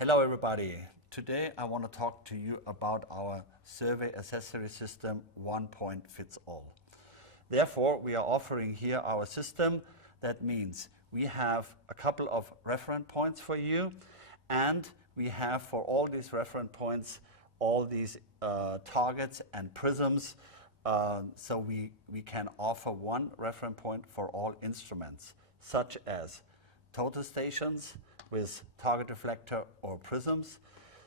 Hello everybody. Today I want to talk to you about our survey accessory system, one point fits all. Therefore, we are offering here our system. That means we have a couple of reference points for you, and we have for all these reference points all these targets and prisms, so we can offer one reference point for all instruments, such as total stations with target reflector or prisms,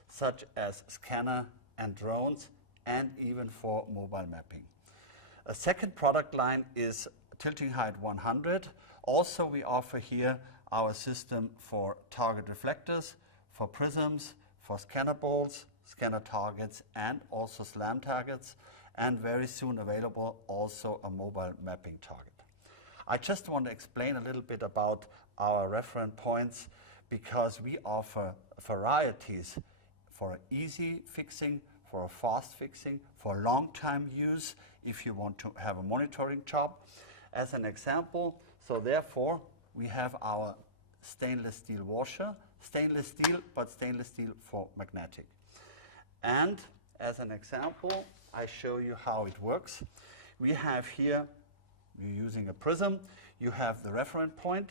such as scanner and drones, and even for mobile mapping. A second product line is tilting height 100. Also, we offer here our system for target reflectors, for prisms, for scanner balls, scanner targets, and also slam targets, and very soon available also a mobile mapping target. I just want to explain a little bit about our reference points, because we offer varieties for easy fixing, for fast fixing, for long time use if you want to have a monitoring job. As an example, so therefore we have our stainless steel washer, stainless steel, but stainless steel for magnetic. And as an example, I show you how it works. We have here, we're using a prism, you have the reference point,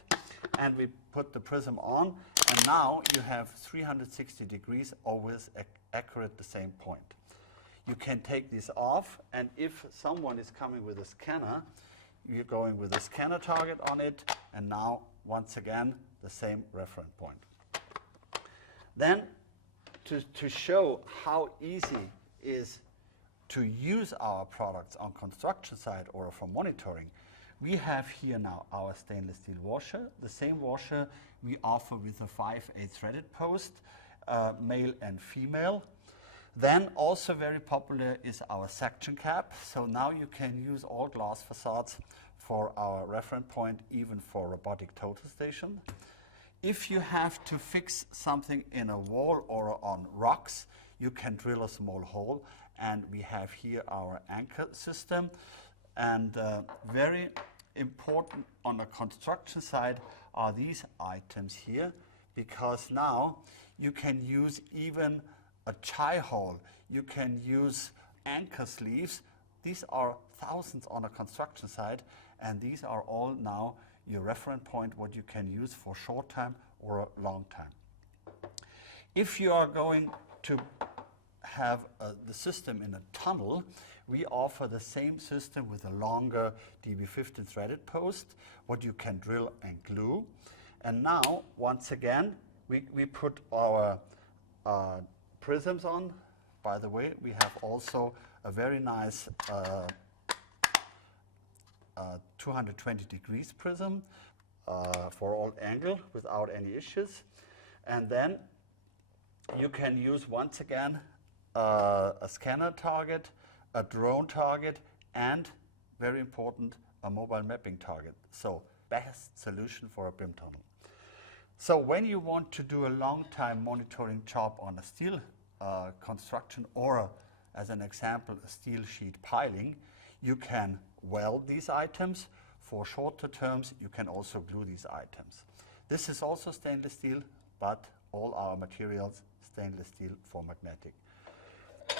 and we put the prism on, and now you have 360 degrees, always accurate the same point. You can take this off, and if someone is coming with a scanner, you're going with a scanner target on it, and now, once again, the same reference point. Then, to show how easy it is to use our products on construction site or for monitoring, we have here now our stainless steel washer. The same washer we offer with a 5/8 threaded post, male and female. Then also very popular is our suction cap. So now you can use all glass facades for our reference point, even for robotic total station. If you have to fix something in a wall or on rocks, you can drill a small hole, and we have here our anchor system. And very important on the construction side are these items here, because now you can use even a tie hole, you can use anchor sleeves. These are thousands on a construction site, and these are all now your reference point, what you can use for short time or a long time. If you are going to have the system in a tunnel, we offer the same system with a longer DB15 threaded post, what you can drill and glue. And now, once again, we put our prisms on. By the way, we have also a very nice 220 degrees prism for all angle without any issues. And then you can use, once again, a scanner target, a drone target, and, very important, a mobile mapping target. So, best solution for a BIM tunnel. So when you want to do a long time monitoring job on a steel construction, or as an example, a steel sheet piling, you can weld these items. For shorter terms, you can also glue these items. This is also stainless steel, but all our materials stainless steel for magnetic.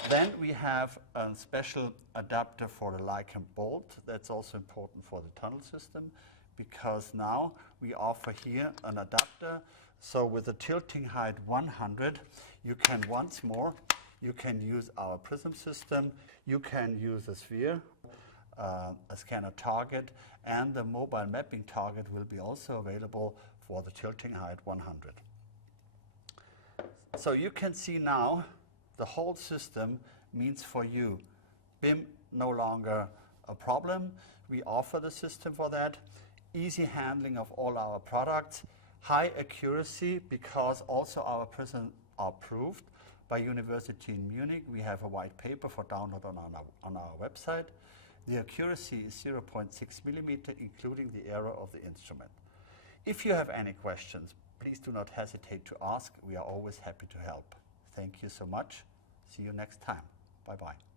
Then we have a special adapter for the Lichen bolt. That's also important for the tunnel system, because now we offer here an adapter. So with a tilting height 100, you can once more, you can use our prism system, you can use a sphere, a scanner target, and the mobile mapping target will be also available for the tilting height 100. So you can see now the whole system means for you BIM no longer a problem. We offer the system for that. Easy handling of all our products. High accuracy, because also our prisms are approved by University in Munich. We have a white paper for download on our website. The accuracy is 0.6 millimeter, including the error of the instrument. If you have any questions, please do not hesitate to ask. We are always happy to help. Thank you so much. See you next time. Bye-bye.